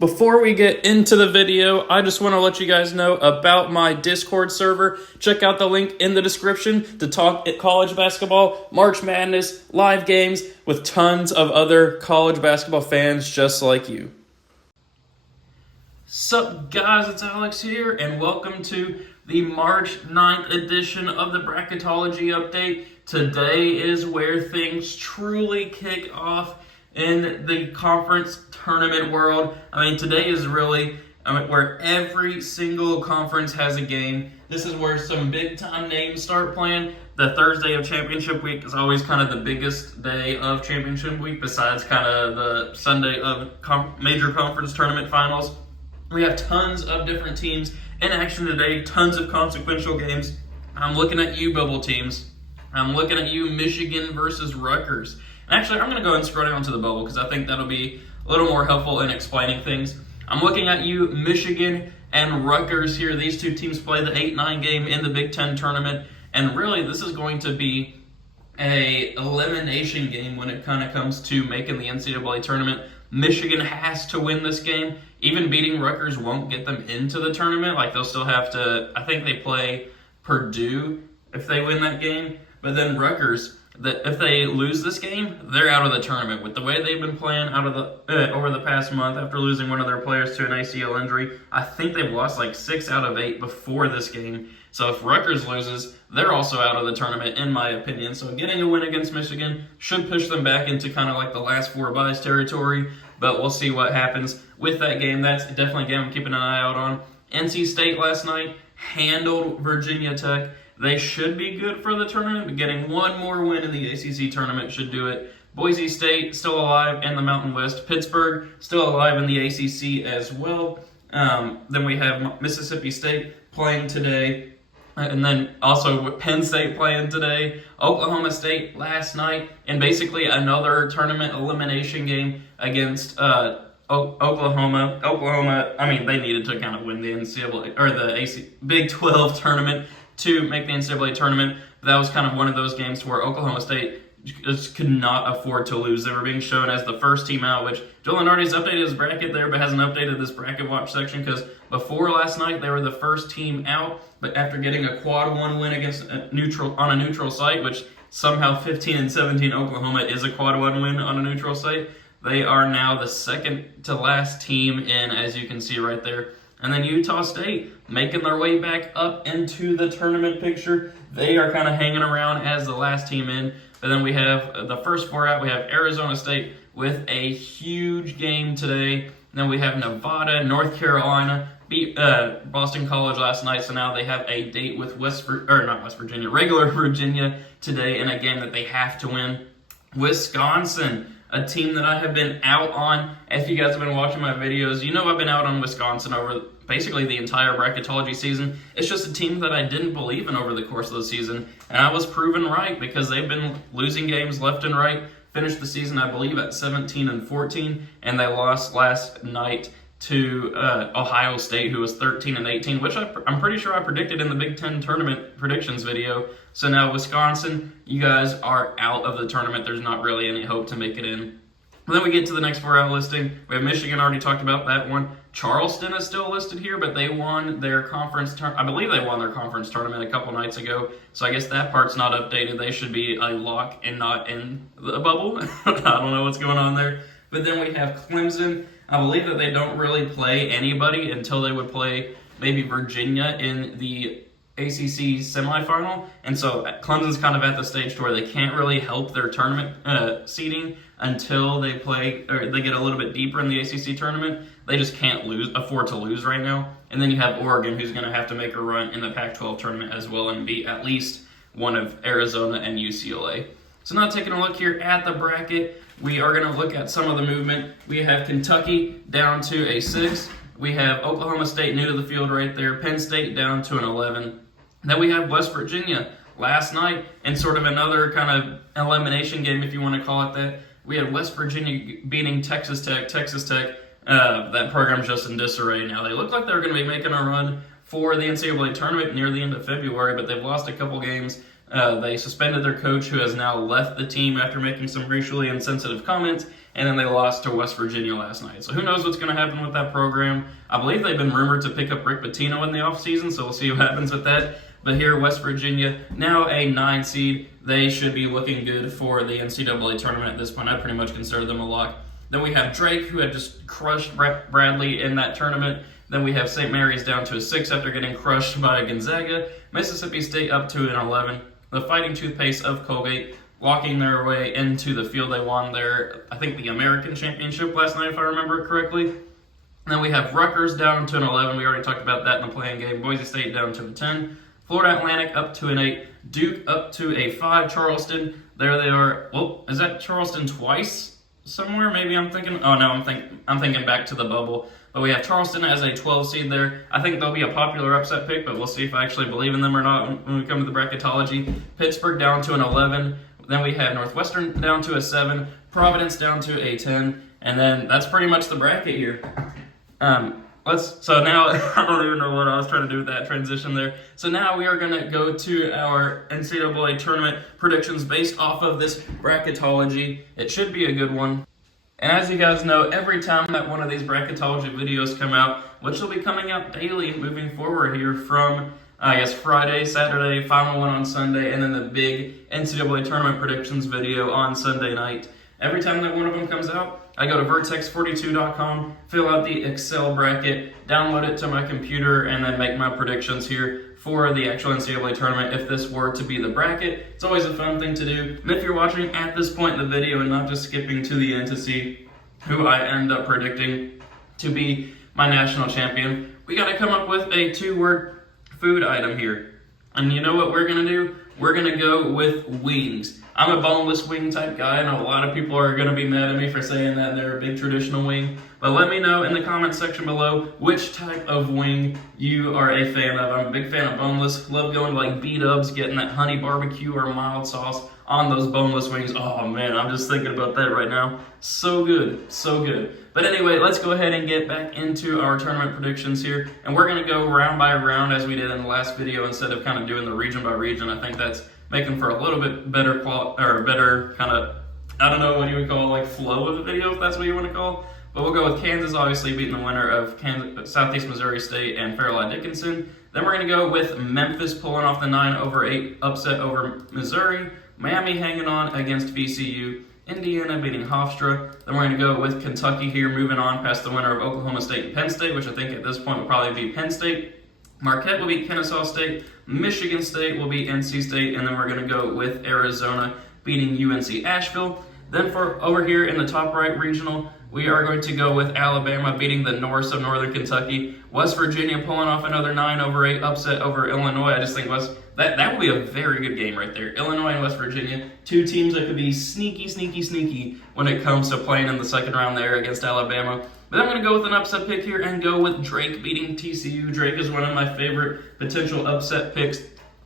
Before we get into the video, I just want to let you guys know about my Discord server. Check out the link in the description to talk college basketball, March Madness, live games with tons of other college basketball fans just like you. Sup guys, it's Alex here, and welcome to the March 9th edition of the Bracketology update. Today is where things truly kick off in the conference tournament world. Today is really where every single conference has a game. This is where some big time names start playing. The Thursday of championship week is always kind of the biggest day of championship week, besides kind of the Sunday of major conference tournament finals. We have tons of different teams in action today, tons of consequential games. I'm looking at you, bubble teams. I'm looking at you, Michigan versus Rutgers. Actually, I'm going to go and scroll down to the bubble because I think that'll be a little more helpful in explaining things. I'm looking at you, Michigan and Rutgers here. These two teams play the 8-9 game in the Big Ten tournament. And really, this is going to be an elimination game when it kind of comes to making the NCAA tournament. Michigan has to win this game. Even beating Rutgers won't get them into the tournament. They'll still have to, I think they play Purdue if they win that game. But then Rutgers, if they lose this game, they're out of the tournament. With the way they've been playing over the past month after losing one of their players to an ACL injury, I think they've lost 6 out of 8 before this game. So if Rutgers loses, they're also out of the tournament, in my opinion. So getting a win against Michigan should push them back into kind of the last 4 byes territory, but we'll see what happens with that game. That's definitely a game I'm keeping an eye out on. NC State last night handled Virginia Tech. They should be good for the tournament, but getting one more win in the ACC tournament should do it. Boise State still alive in the Mountain West. Pittsburgh still alive in the ACC as well. Then we have Mississippi State playing today. And then also Penn State playing today. Oklahoma State last night. And basically another tournament elimination game against Oklahoma. Oklahoma, they needed to kind of win the NCAA or the Big 12 tournament to make the NCAA tournament. That was kind of one of those games where Oklahoma State just could not afford to lose. They were being shown as the first team out, which Joe Lunardi's updated his bracket there, but hasn't updated this bracket watch section because before last night they were the first team out, but after getting a quad 1 win against on a neutral site, which somehow 15-17 Oklahoma is a quad 1 win on a neutral site, they are now the second to last team in, as you can see right there. And then Utah State making their way back up into the tournament picture. They are kind of hanging around as the last team in. But then we have the first 4 out. We have Arizona State with a huge game today. Then we have Nevada, North Carolina beat Boston College last night. So now they have a date with regular Virginia today in a game that they have to win. Wisconsin, a team that I have been out on. If you guys have been watching my videos, you know I've been out on Wisconsin over basically the entire Bracketology season. It's just a team that I didn't believe in over the course of the season, and I was proven right because they've been losing games left and right. Finished the season, I believe, at 17-14, and they lost last night to Ohio State, who was 13-18, which I'm pretty sure I predicted in the Big Ten tournament predictions video. So now Wisconsin, you guys are out of the tournament. There's not really any hope to make it in. And then we get to the next 4 out listing. We have Michigan, already talked about that one. Charleston is still listed here, but they won their conference I believe they won their conference tournament a couple nights ago. So I guess that part's not updated. They should be a lock and not in the bubble. I don't know what's going on there. But then we have Clemson. I believe that they don't really play anybody until they would play maybe Virginia in the ACC semifinal, and so Clemson's kind of at the stage to where they can't really help their tournament seeding until they play or they get a little bit deeper in the ACC tournament. They just can't afford to lose right now. And then you have Oregon, who's going to have to make a run in the Pac-12 tournament as well and beat at least one of Arizona and UCLA. So now taking a look here at the bracket, we are going to look at some of the movement. We have Kentucky down to a 6. We have Oklahoma State new to the field right there. Penn State down to an 11. Then we have West Virginia last night in sort of another kind of elimination game, if you want to call it that. We had West Virginia beating Texas Tech. That program's just in disarray now. They look like they're going to be making a run for the NCAA tournament near the end of February, but they've lost a couple games. They suspended their coach, who has now left the team after making some racially insensitive comments. and then they lost to West Virginia last night. So who knows what's going to happen with that program. I believe they've been rumored to pick up Rick Pitino in the offseason, so we'll see what happens with that. But here, West Virginia, now a 9 seed, they should be looking good for the NCAA tournament at this point. I pretty much consider them a lock. Then we have Drake, who had just crushed Bradley in that tournament. Then we have St. Mary's down to a 6 after getting crushed by Gonzaga. Mississippi State up to an 11. The Fighting Toothpaste of Colgate walking their way into the field. They won their, I think, the American Championship last night, if I remember it correctly. And then we have Rutgers down to an 11. We already talked about that in the playing game. Boise State down to a 10. Florida Atlantic up to an 8. Duke up to a 5. Charleston, there they are. Well, is that Charleston twice somewhere? Maybe I'm thinking. Oh no, I'm thinking back to the bubble. But we have Charleston as a 12 seed there. I think they'll be a popular upset pick, but we'll see if I actually believe in them or not when we come to the bracketology. Pittsburgh down to an 11. Then we have Northwestern down to a 7. Providence down to a 10. And then that's pretty much the bracket here. So now, I don't even know what I was trying to do with that transition there. So now we are going to go to our NCAA tournament predictions based off of this bracketology. It should be a good one. And as you guys know, every time that one of these bracketology videos come out, which will be coming out daily moving forward here from, Friday, Saturday, final one on Sunday, and then the big NCAA tournament predictions video on Sunday night. Every time that one of them comes out, I go to vertex42.com, fill out the Excel bracket, download it to my computer, and then make my predictions here for the actual NCAA tournament if this were to be the bracket. It's always a fun thing to do. And if you're watching at this point in the video and not just skipping to the end to see who I end up predicting to be my national champion, we got to come up with a 2-word food item here. And you know what we're going to do? We're going to go with wings. I'm a boneless wing type guy. I know a lot of people are going to be mad at me for saying that they're a big traditional wing. But let me know in the comment section below which type of wing you are a fan of. I'm a big fan of boneless. Love going to like B-dubs, getting that honey barbecue or mild sauce on those boneless wings. Oh man, I'm just thinking about that right now. So good, so good. But anyway, let's go ahead and get back into our tournament predictions here. And we're going to go round by round as we did in the last video instead of kind of doing the region by region. I think that's making for a little bit better better kind of, I don't know what you would call like flow of the video, if that's what you want to call. But we'll go with Kansas obviously beating the winner of Southeast Missouri State and Fairleigh Dickinson. Then we're going to go with Memphis pulling off the 9/8 upset over Missouri. Miami hanging on against VCU. Indiana beating Hofstra. Then we're going to go with Kentucky here, moving on past the winner of Oklahoma State and Penn State, which I think at this point will probably be Penn State. Marquette will beat Kennesaw State. Michigan State will beat NC State. And then we're going to go with Arizona beating UNC Asheville. Then for over here in the top right regional, we are going to go with Alabama beating the Norse of Northern Kentucky. West Virginia pulling off another 9/8 upset over Illinois. I just think that will be a very good game right there. Illinois and West Virginia, two teams that could be sneaky when it comes to playing in the second round there against Alabama. But I'm going to go with an upset pick here and go with Drake beating TCU. Drake is one of my favorite potential upset picks.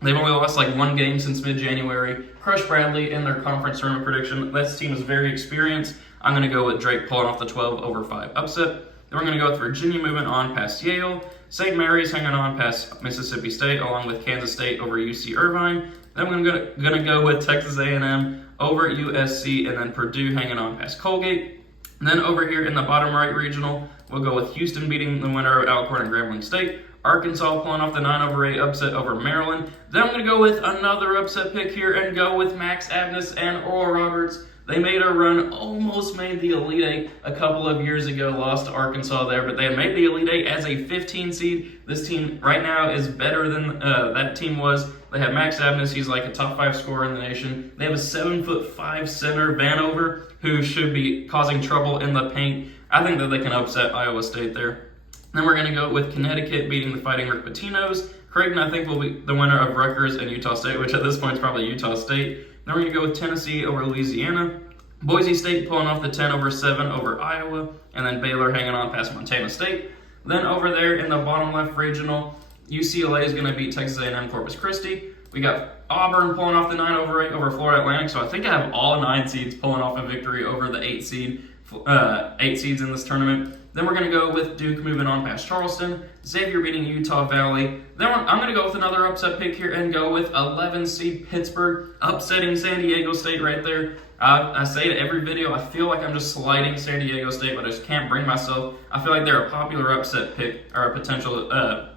They've only lost like one game since mid-January. Crushed Bradley in their conference tournament prediction. This team is very experienced. I'm going to go with Drake pulling off the 12/5 upset. Then we're going to go with Virginia moving on past Yale. St. Mary's hanging on past Mississippi State, along with Kansas State over UC Irvine. Then I'm going to go with Texas A&M over USC, and then Purdue hanging on past Colgate. And then over here in the bottom right regional, we'll go with Houston beating the winner of Alcorn and Grambling State. Arkansas pulling off the 9/8 upset over Maryland. Then I'm going to go with another upset pick here and go with Max Abness and Oral Roberts. They made a run, almost made the Elite Eight a couple of years ago, lost to Arkansas there, but they had made the Elite Eight as a 15 seed. This team right now is better than that team was. They have Max Abness, he's like a top 5 scorer in the nation. They have a 7'5" center, Vanover, who should be causing trouble in the paint. I think that they can upset Iowa State there. Then we're going to go with Connecticut beating the Fighting Rick Pitino's. Creighton, I think, will be the winner of Rutgers and Utah State, which at this point is probably Utah State. Then we're going to go with Tennessee over Louisiana. Boise State pulling off the 10/7 over Iowa. And then Baylor hanging on past Montana State. Then over there in the bottom left regional, UCLA is going to beat Texas A&M Corpus Christi. We got Auburn pulling off the 9/8 over Florida Atlantic. So I think I have all 9 seeds pulling off a victory over the 8 seeds in this tournament. Then we're going to go with Duke moving on past Charleston. Xavier beating Utah Valley. Then I'm going to go with another upset pick here and go with 11 seed Pittsburgh, upsetting San Diego State right there. I say it every video, I feel like I'm just sliding San Diego State, but I just can't bring myself. I feel like they're a popular upset pick, or a potential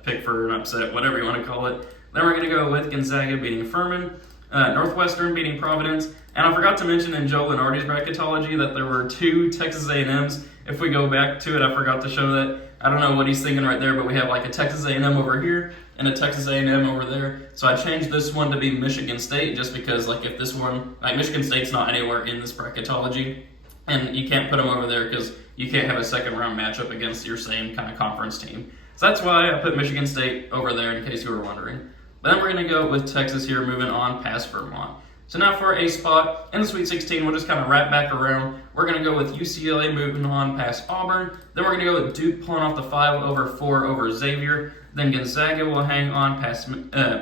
pick for an upset, whatever you want to call it. Then we're going to go with Gonzaga beating Furman, Northwestern beating Providence, and I forgot to mention in Joe Lunardi's bracketology that there were 2 Texas A&Ms. If we go back to it, I forgot to show that. I don't know what he's thinking right there, but we have like a Texas A&M over here and a Texas A&M over there. So I changed this one to be Michigan State just because, like, if this one, like, Michigan State's not anywhere in this bracketology, and you can't put them over there because you can't have a second round matchup against your same kind of conference team. So that's why I put Michigan State over there in case you were wondering. But then we're going to go with Texas here, moving on past Vermont. So now for a spot in the Sweet 16, we'll just kind of wrap back around. We're going to go with UCLA moving on past Auburn. Then we're going to go with Duke pulling off the 5/4 over Xavier. Then Gonzaga will hang on past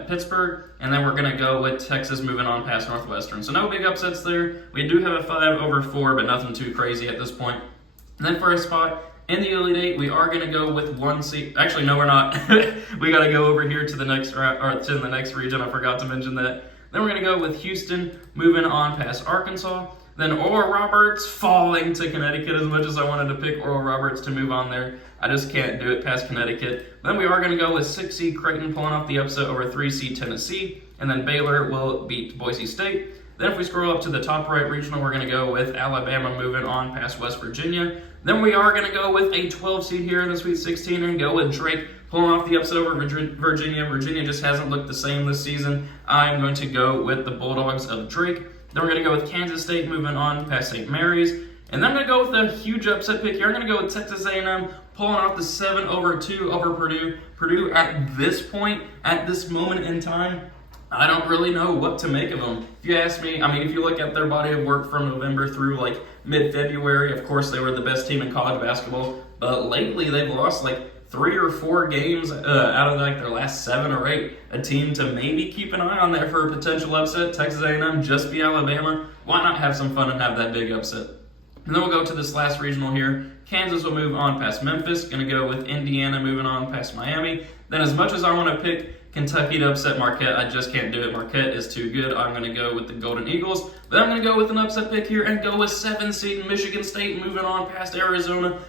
Pittsburgh. And then we're going to go with Texas moving on past Northwestern. So no big upsets there. We do have a 5/4, but nothing too crazy at this point. And then for a spot in the Elite Eight, we are going to go with 1 seed. Actually, no, we're not. We got to go over here to the next to the next region. I forgot to mention that. Then we're going to go with Houston moving on past Arkansas. Then Oral Roberts falling to Connecticut. As much as I wanted to pick Oral Roberts to move on there, I just can't do it past Connecticut. Then we are going to go with 6 seed Creighton pulling off the upset over 3 seed Tennessee. And then Baylor will beat Boise State. Then if we scroll up to the top right regional, we're going to go with Alabama moving on past West Virginia. Then we are going to go with a 12 seed here in the Sweet 16 and go with Drake pulling off the upset over Virginia. Virginia just hasn't looked the same this season. I'm going to go with the Bulldogs of Drake. Then we're going to go with Kansas State moving on past St. Mary's. And then I'm going to go with a huge upset pick here. I'm going to go with Texas A&M pulling off the 7/2 over Purdue. Purdue at this point, at this moment in time, I don't really know what to make of them. If you ask me, I mean, if you look at their body of work from November through like mid-February, of course they were the best team in college basketball. But lately they've lost like 3 or 4 games out of like their last 7 or 8. A team to maybe keep an eye on there for a potential upset. Texas A&M just beat Alabama. Why not have some fun and have that big upset? And then we'll go to this last regional here. Kansas will move on past Memphis. Going to go with Indiana moving on past Miami. Then as much as I want to pick Kentucky to upset Marquette, I just can't do it. Marquette is too good. I'm going to go with the Golden Eagles. But I'm going to go with an upset pick here and go with 7 seed Michigan State moving on past Arizona.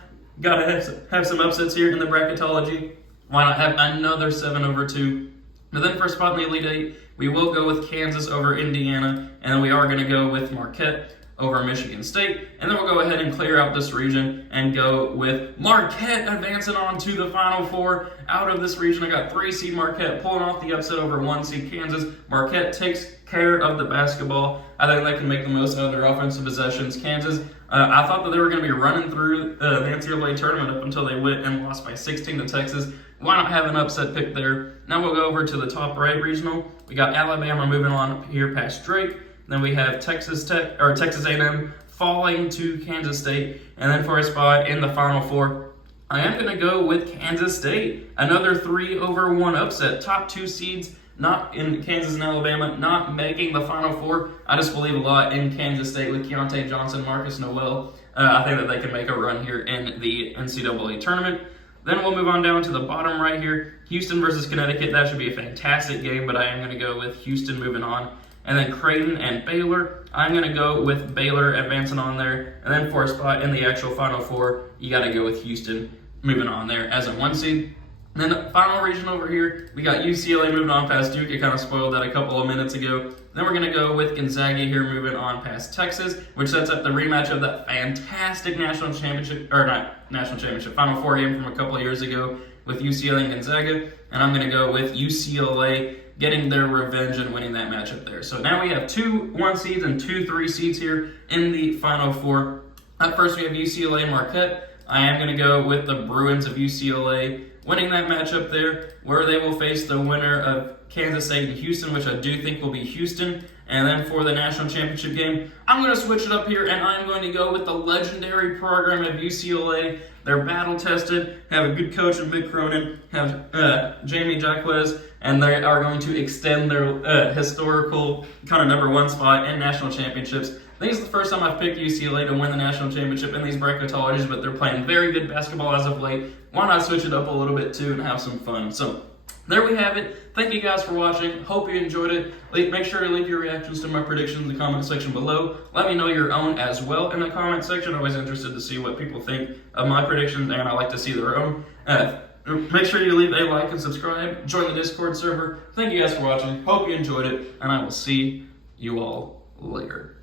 Got to have some upsets here in the bracketology. Why not have another 7/2? But then for a spot in the Elite Eight, we will go with Kansas over Indiana. And then we are going to go with Marquette over Michigan State. And then we'll go ahead and clear out this region and go with Marquette advancing on to the Final Four. Out of this region, I got 3 seed Marquette pulling off the upset over 1 seed Kansas. Marquette takes care of the basketball. I think they can make the most out of their offensive possessions. Kansas, I thought that they were going to be running through the NCAA tournament up until they went and lost by 16 to Texas. Why not have an upset pick there? Now we'll go over to the top right regional. We got Alabama moving on here past Drake. Then we have Texas A&M falling to Kansas State. And then for a spot in the Final Four, I am going to go with Kansas State. Another 3/1 upset. Top 2 seeds, not in Kansas and Alabama, not making the Final Four. I just believe a lot in Kansas State with Keontae Johnson, Marcus Noel. I think that they can make a run here in the NCAA tournament. Then we'll move on down to the bottom right here. Houston versus Connecticut. That should be a fantastic game, but I am going to go with Houston moving on. And then Creighton and Baylor, I'm going to go with Baylor advancing on there. And then for a spot in the actual Final Four, you got to go with Houston moving on there as a 1 seed. And then the final region over here, we got UCLA moving on past Duke. I kind of spoiled that a couple of minutes ago. Then we're going to go with Gonzaga here moving on past Texas, which sets up the rematch of that fantastic Final Four game from a couple of years ago with UCLA and Gonzaga. And I'm going to go with UCLA getting their revenge and winning that matchup there. So now we have 2 1 seeds and 2 3 seeds here in the Final Four. Up first, we have UCLA and Marquette. I am going to go with the Bruins of UCLA winning that matchup there, where they will face the winner of Kansas State and Houston, which I do think will be Houston. And then for the national championship game, I'm going to switch it up here, and I'm going to go with the legendary program of UCLA. They're battle-tested, have a good coach in Mick Cronin, have Jamie Jaquez, and they are going to extend their historical kind of number 1 spot in national championships. I think it's the first time I've picked UCLA to win the national championship in these bracketologies, but they're playing very good basketball as of late. Why not switch it up a little bit too and have some fun? So there we have it. Thank you guys for watching. Hope you enjoyed it. Make sure to leave your reactions to my predictions in the comment section below. Let me know your own as well in the comment section. I'm always interested to see what people think of my predictions, and I like to see their own. Make sure you leave a like and subscribe. Join the Discord server. Thank you guys for watching. Hope you enjoyed it, and I will see you all later.